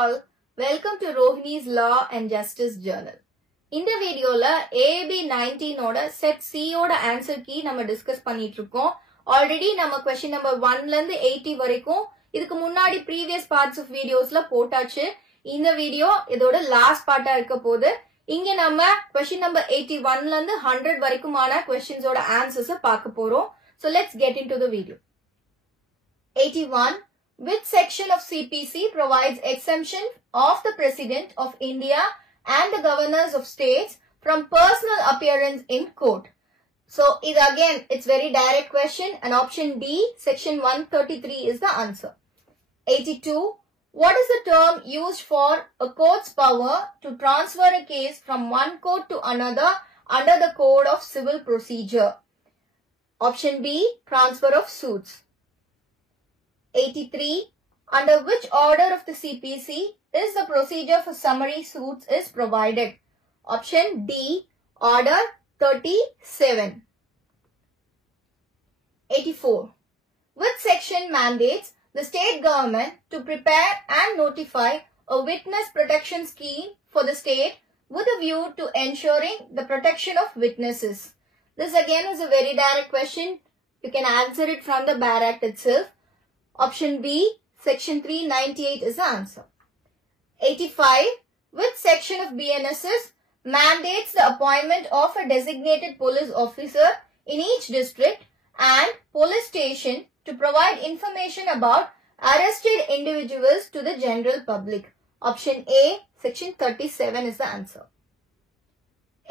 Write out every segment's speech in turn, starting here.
all, welcome to Rohini's Law and Justice Journal. இந்த வீடியோல AAB 19 ஓட செட் C ஓட ஆன்சர் கீ நம்ம டிஸ்கஸ் பண்ணிட்டு இருக்கோம். ஆல்ரெடி நம்ம क्वेश्चन நம்பர் 1ல இருந்து 80 வரைக்கும் இதுக்கு முன்னாடி previous parts of videosல போட்டாச்சு. இந்த வீடியோ இதோட லாஸ்ட் பார்ட்டா இருக்க போகுது. இங்க நம்ம क्वेश्चन நம்பர் 81ல இருந்து 100 வரைக்குமான क्वेश्चंस ஓட ஆன்சர்ஸ் பார்க்க போறோம். So let's get into the video. 81. Which section of CPC provides exemption of the President of India and the governors of states from personal appearance in court? So, again, it's very direct question and option D, section 133 is the answer. 82. What is the term used for a court's power to transfer a case from one court to another under the Code of Civil Procedure? Option B, transfer of suits. 83. Under which order of the CPC is the procedure for summary suits is provided? Option D, Order 37. 84. Which section mandates the state government to prepare and notify a witness protection scheme for the state with a view to ensuring the protection of witnesses? This again is a very direct question. You can answer it from the Bar Act itself. Option B, section 398 is the answer. 85. Which section of BNSS mandates the appointment of a designated police officer in each district and police station to provide information about arrested individuals to the general public? Option A, section 37 is the answer.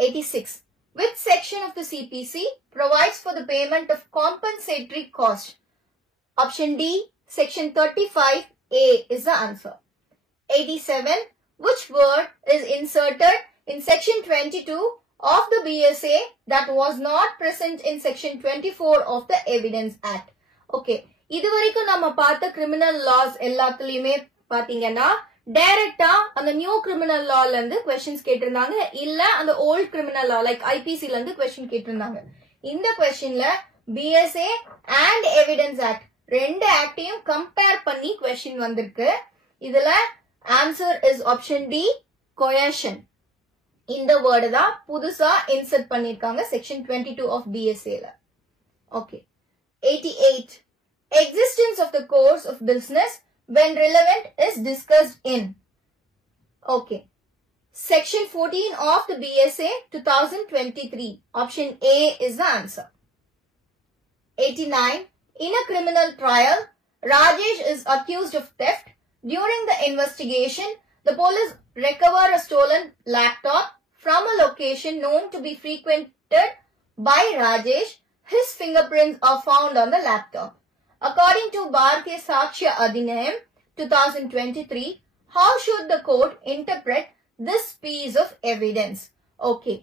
86. Which section of the CPC provides for the payment of compensatory cost? Option D, section 35A is the answer. 87. Which word is inserted in section 22 of the BSA that was not present in section 24 of the Evidence Act? Okay. இதுவரைக்கும் நம்ம பார்த்த criminal laws எல்லாத்துலயுமே பாத்தீங்கன்னா டைரக்டா அந்த new criminal லால இருந்து क्वेश्चंस கேட்டிருந்தாங்க, இல்ல அந்த ஓல்ட் கிரிமினல் லா லைக் ஐபிசில இருந்து क्वेश्चन கேட்டிருந்தாங்க. இந்த क्वेश्चनல BSA and Evidence Act ரெண்டு ஆக்டையும் கம்பேர் பண்ணி क्वेश्चन வந்திருக்கு. இதுல answer is option D, coercion. இந்த வேர்டு தான் புதுசா இன்சர்ட் பண்ணிருக்காங்க செக்ஷன் 22 ஆஃப் BSAல. Okay. 88. Existence of the course of business when relevant is discussed in. Okay. Section 14 of the BSA 2023. Option A is the answer. 89. In a criminal trial, Rajesh is accused of theft. During the investigation, the police recover a stolen laptop from a location known to be frequented by Rajesh. His fingerprints are found on the laptop. According to Bharatiya Sakshya Adhinayam 2023, how should the court interpret this piece of evidence? Okay.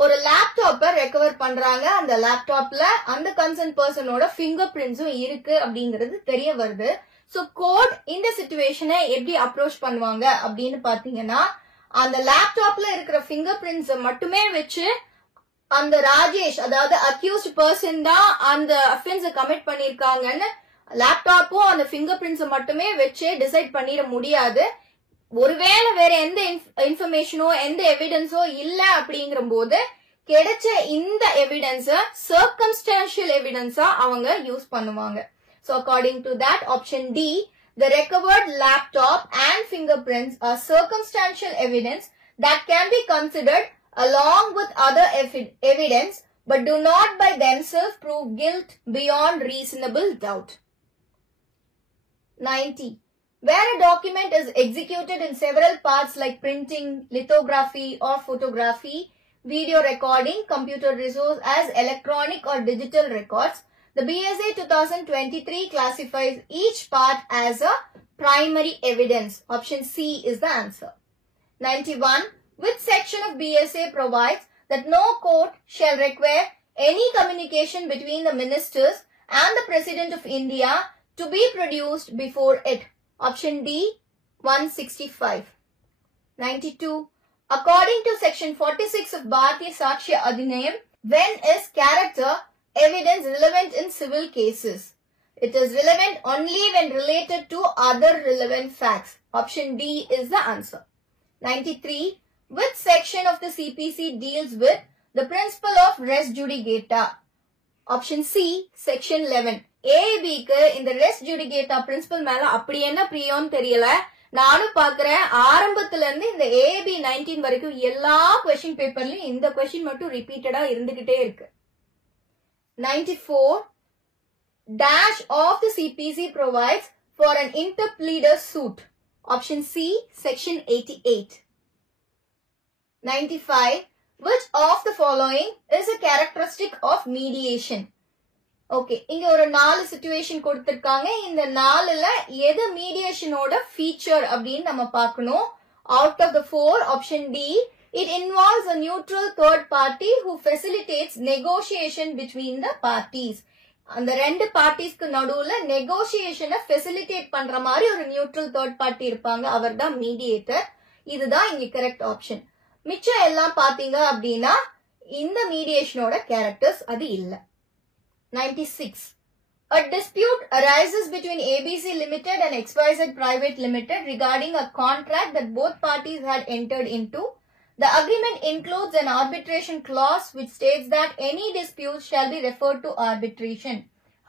ஒரு லேப்டாப்பை ரெக்கவர் பண்றாங்க, அந்த லேப்டாப்ல அந்த கன்சர்ன் பர்சனோட ஃபிங்கர் பிரிண்ட்ஸும் இருக்கு அப்படிங்கிறது தெரிய வருது. சோ கோர்ட் இந்த சிச்சுவேஷனை எப்படி அப்ரோச் பண்ணுவாங்க அப்படின்னு பாத்தீங்கன்னா, அந்த லேப்டாப்ல இருக்கிற ஃபிங்கர் பிரிண்ட்ஸை மட்டுமே வச்சு அந்த ராஜேஷ் அதாவது அக்யூஸ்ட் பர்சன் தான் அந்த அஃபென்ஸை கமிட் பண்ணிருக்காங்கன்னு லேப்டாப்பும் அந்த ஃபிங்கர் பிரிண்ட்ஸை மட்டுமே வச்சு டிசைட் பண்ணிட முடியாது. ஒருவேளை வேற எந்த இன்ஃபர்மேஷனோ எந்த எவிடன்ஸோ இல்ல அப்படிங்கிற போது கிடைச்ச இந்த எவிடன்ஸ சர்க்கம்ஸ்டான்ஷியல் எவிடன்ஸா அவங்க யூஸ் பண்ணுவாங்க. So according to that, option D, the recovered laptop and fingerprints are circumstantial evidence that can be considered along with other evidence but do not by themselves prove guilt beyond reasonable doubt. 90. Where a document is executed in several parts like printing, lithography or photography, video recording, computer resource as electronic or digital records, the BSA 2023 classifies each part as a primary evidence. Option C is the answer. 91. Which section of BSA provides that no court shall require any communication between the ministers and the President of India to be produced before it? Option D, 165. 92. According to section 46 of Bharatiya Sakshya Adhinayam, when is character evidence relevant in civil cases? It is relevant only when related to other relevant facts. Option D is the answer. 93. Which section of the CPC deals with the principle of res judicata? Option C, section 11. A, B க்கு இந்த res judicata principle மேல அப்படி என்ன பிரியோன்னு தெரியல. நானும் பார்க்கிறேன் ஆரம்பத்துல இருந்து இந்த AB 19 வரைக்கும் எல்லா question paperலயும் இந்த question மட்டும் repeatedா இருந்துகிட்டே இருக்கு. 94. Dash of the CPC provides for an interpleader suit. Option C, section 88. 95. Which of the following is a characteristic of mediation? Okay, இங்க ஒரு 4 situation கொடுத்திருக்காங்க. இந்த 4ல எது mediation ஓட feature அப்படின்னு நம்ம பார்க்கணும். Out of the 4, option D, it involves a neutral third party who facilitates negotiation between the parties. அந்த ரெண்டு பார்ட்டிஸ்க்கு நடுவுல நெகோசியேஷனை ஃபெசிலிட்டேட் பண்ற மாதிரி ஒரு நியூட்ரல் தேர்ட் பார்ட்டி இருப்பாங்க, அவர் தான் மீடியேட்டர். இதுதான் இங்க கரெக்ட் ஆப்ஷன். மிச்சம் எல்லாம் பாத்தீங்க அப்படின்னா இந்த மீடியேஷனோட கேரக்டர்ஸ் அது இல்ல. 96. A dispute arises between ABC Limited and XYZ Private Limited regarding a contract that both parties had entered into. The agreement includes an arbitration clause which states that any dispute shall be referred to arbitration.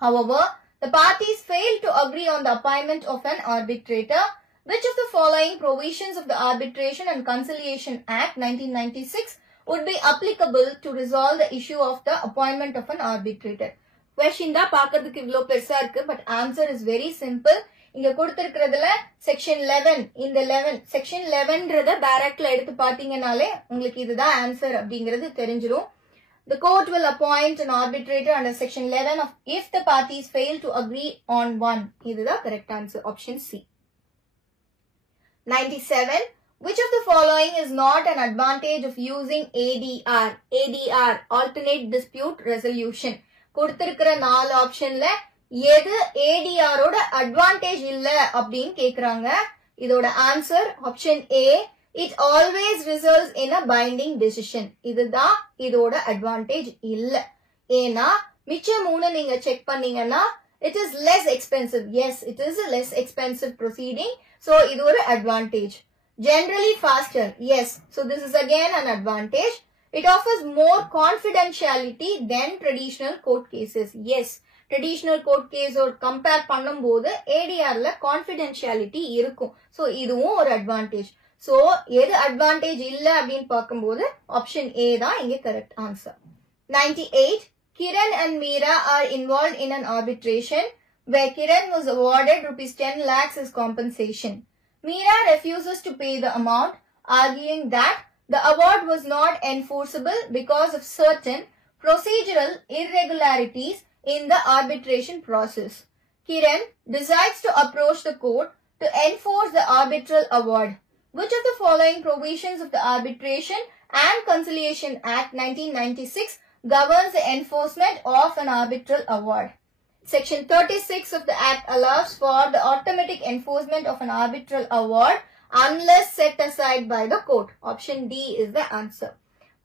However, the parties failed to agree on the appointment of an arbitrator. Which of the following provisions of the Arbitration and Conciliation Act 1996 would be applicable to resolve the issue of the appointment of an arbitrator? Question da பார்க்கிறதுக்கு இவ்ளோ பெருசா இருக்கு, but answer is very simple. இங்க கொடுத்திருக்கிறதுல section 11, இந்த 11 section 11ன்றத பேராக்ல எடுத்து பாத்தீங்கனாலே உங்களுக்கு இதுதான் ஆன்சர் அப்படிங்கிறது தெரிஞ்சிரும். The court will appoint an arbitrator under section 11 of if the parties fail to agree on one. இதுதான் correct answer, option C. 97. Which of the following is not an advantage of using ADR? ADR, alternate dispute resolution. கொடுத்திருக்கிற 4 ஆப்ஷன்ல எது ADR ஓட அட்வான்டேஜ் இல்ல அப்படின்னு கேக்குறாங்க. இதோட answer option A, it always results in a binding decision. இதுதான் இதோட அட்வான்டேஜ் இல்ல. ஏனா மிச்ச 3 நீங்க செக் பண்ணீங்கன்னா it is less expensive. Yes, it is a less expensive proceeding. So, இது ஒரு advantage. Generally faster. Yes. So, this is again an advantage. It offers more confidentiality than traditional court cases. Yes. Traditional court case or compare பண்ணும்போது ADRல confidentiality இருக்கும். So, இதுவும் ஒரு advantage. So, எது advantage இல்ல அப்படின்னு பார்க்கும்போது option A தான் இங்க correct answer. 98. Kiran and Meera are involved in an arbitration where Kiran was awarded rupees 10 lakhs as compensation. Meera refuses to pay the amount, arguing that the award was not enforceable because of certain procedural irregularities in the arbitration process. Kiran decides to approach the court to enforce the arbitral award. Which of the following provisions of the Arbitration and Conciliation Act 1996 governs the enforcement of an arbitral award? Section 36 of the Act allows for the automatic enforcement of an arbitral award unless set aside by the court. Option D is the answer.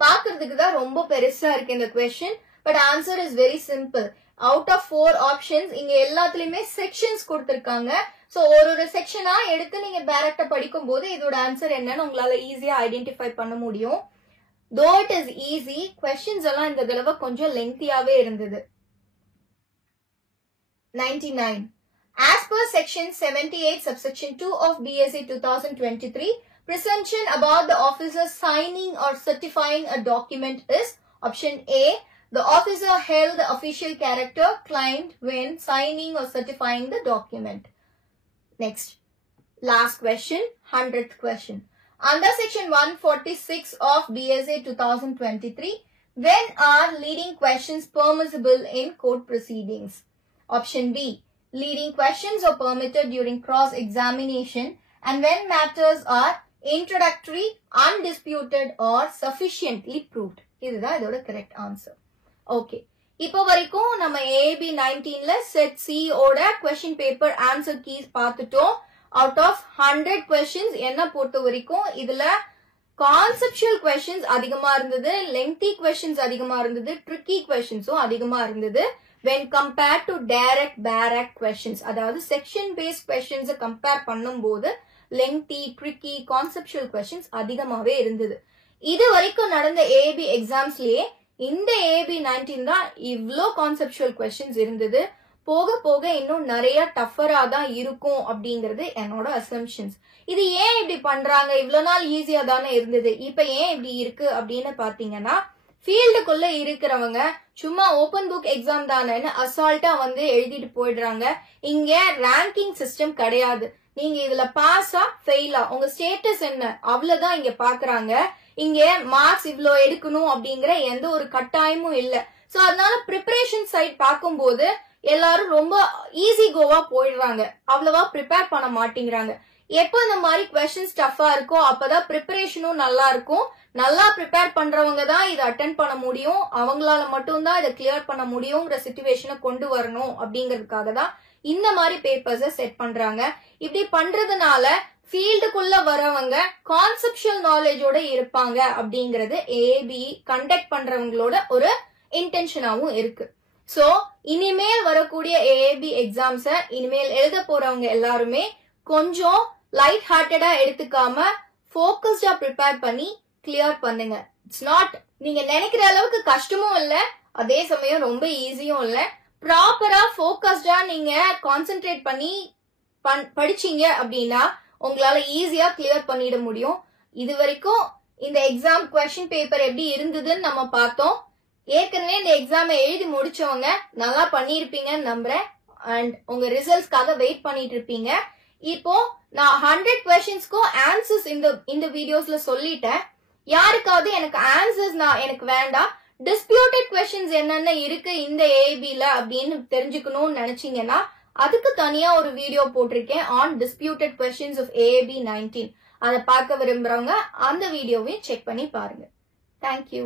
பார்க்கிறதுக்கு தான் ரொம்ப பெருசா இருக்கு இந்த question, but answer is very simple. Out of 4 options, இங்க எல்லாத்துலயுமே sections கொடுத்திருக்காங்க. So, ஒரு செக்ஷனா எடுத்து நீங்க டைரக்டா படிக்கும் போது இதோட ஆன்சர் என்னன்னு உங்களால ஈஸியா ஐடென்டிஃபை பண்ண முடியும். Though it is easy, questions எல்லாம் இந்த தடவை கொஞ்சம் லெங்தியாவே இருந்தது. 99. As per section 78 subsection 2 of BSc 2023, presumption about the officer signing or certifying a document is option A, the officer held the official character claimed when signing or certifying the document. Next, last question, 100th question. Under section 146 of BSc 2023, when are leading questions permissible in court proceedings? Option B, leading questions are permitted during cross-examination and when matters are introductory, undisputed or sufficiently proved. இதுதான் இதோட correct answer. Okay. இப்போ வரைக்கும் நம்ம AB 19ல set C ஓட question paper answer keys பார்த்துட்டோம். Out of 100 questions என்ன பொறுத்த வரைக்கும் இதுல conceptual questions அதிகமா இருந்தது, lengthy questions அதிகமா இருந்தது, tricky questionsம் அதிகமா இருந்தது. when compared to direct BARAC questions. அதாவது section based questions compare பண்ணும்போது lengthy, tricky, conceptual questions அதிகமாவே இருந்தது. இது வரைக்கும் நடந்த AAB எக்ஸாம்ஸ்லயே இந்த AAB 19 தான் இவ்ளோ conceptual questions இருந்தது. போக போக இன்னும் நிறைய டஃபரா தான் இருக்கும் அப்படிங்கிறது என்னோட அசம்ஷன்ஸ். இது ஏன் இப்படி பண்றாங்க? இவ்வளவு நாள் ஈஸியா தானே இருந்தது, இப்ப ஏன் இப்படி இருக்கு அப்படின்னு பாத்தீங்கன்னா, ஃபீல்டுக்குள்ள இருக்கிறவங்க சும்மா ஓபன் புக் எக்ஸாம் தானேன்னு அசால்ட்டா வந்து எழுதிட்டு போயிடுறாங்க. இங்க ரேங்கிங் சிஸ்டம் கிடையாது. நீங்க இதுல பாஸா ஃபெயிலா உங்க ஸ்டேட்டஸ் என்ன அவ்வளவுதான் இங்க பாக்குறாங்க. இங்க மார்க்ஸ் இவ்ளோ எடுக்கணும் அப்படிங்கிற எந்த ஒரு கட்டாயமும் இல்ல. சோ அதனால ப்ரிப்பரேஷன் சைட் பார்க்கும்போது எல்லாரும் ரொம்ப ஈஸி கோவா போயிடுறாங்க, அவ்வளவா ப்ரிப்பேர் பண்ண மாட்டேங்கிறாங்க. எப்போ இந்த மாதிரி கொஸ்டின்ஸ் டஃபா இருக்கோ அப்பதான் ப்ரிப்பரேஷனும் நல்லா இருக்கும். நல்லா ப்ரிப்பேர் பண்றவங்க தான் இதை அட்டென்ட் பண்ண முடியும், அவங்களால மட்டும்தான் இதை கிளியர் பண்ண முடியுங்கிற சிச்சுவேஷனை கொண்டு வரணும் அப்படிங்கிறதுக்காக தான் இந்த மாதிரி பேப்பர்ஸை செட் பண்றாங்க. இப்படி பண்றதுனால ஃபீல்டுக்குள்ள வரவங்க கான்செப்சுவல் நாலேஜோட இருப்பாங்க அப்படிங்கிறது AAB கண்டக்ட் பண்றவங்களோட ஒரு இன்டென்ஷனாவும் இருக்கு. சோ இனிமேல் வரக்கூடிய AAB எக்ஸாம்ஸ இனிமேல் எழுத போறவங்க எல்லாருமே கொஞ்சம் லைட் ஹார்ட்டடா எடுத்துக்காம ஃபோக்கஸ்டா ப்ரிப்பேர் பண்ணி கிளியர் பண்ணுங்க. இட்ஸ் நாட் நீங்க நினைக்கிற அளவுக்கு கஷ்டமும் இல்ல, அதே சமயம் ரொம்ப ஈஸியும் இல்ல. ப்ராப்பரா ஃபோக்கஸ்டா நீங்க கான்சென்ட்ரேட் பண்ணி படிச்சீங்க அப்படின்னா உங்களால ஈஸியா கிளியர் பண்ணிட முடியும். இது வரைக்கும் இந்த எக்ஸாம் கொஸ்டின் பேப்பர் எப்படி இருந்ததுன்னு நம்ம பார்த்தோம். ஏற்கனவே இந்த எக்ஸாம் எழுதி முடிச்சவங்க நல்லா பண்ணிருப்பீங்கன்னு நம்புறேன். அண்ட் உங்க ரிசல்ட்ஸ்க்காக வெயிட் பண்ணிட்டு இருப்பீங்க. இப்போ நான் 100 கொஸ்டின்ஸ்க்கும் ஆன்சர்ஸ் இந்த வீடியோஸ்ல சொல்லிட்டேன். யாருக்காவது எனக்கு ஆன்சர்ஸ் எனக்கு வேண்டாம், டிஸ்பியூட்டட் கொஸ்டின்ஸ் என்னென்ன இருக்கு இந்த AABல அப்படின்னு தெரிஞ்சுக்கணும்னு நினைச்சீங்கன்னா அதுக்கு தனியா ஒரு வீடியோ போட்டிருக்கேன் on disputed questions of AAB 19. அதை பார்க்க விரும்புறவங்க அந்த வீடியோவையும் செக் பண்ணி பாருங்க. தேங்க்யூ.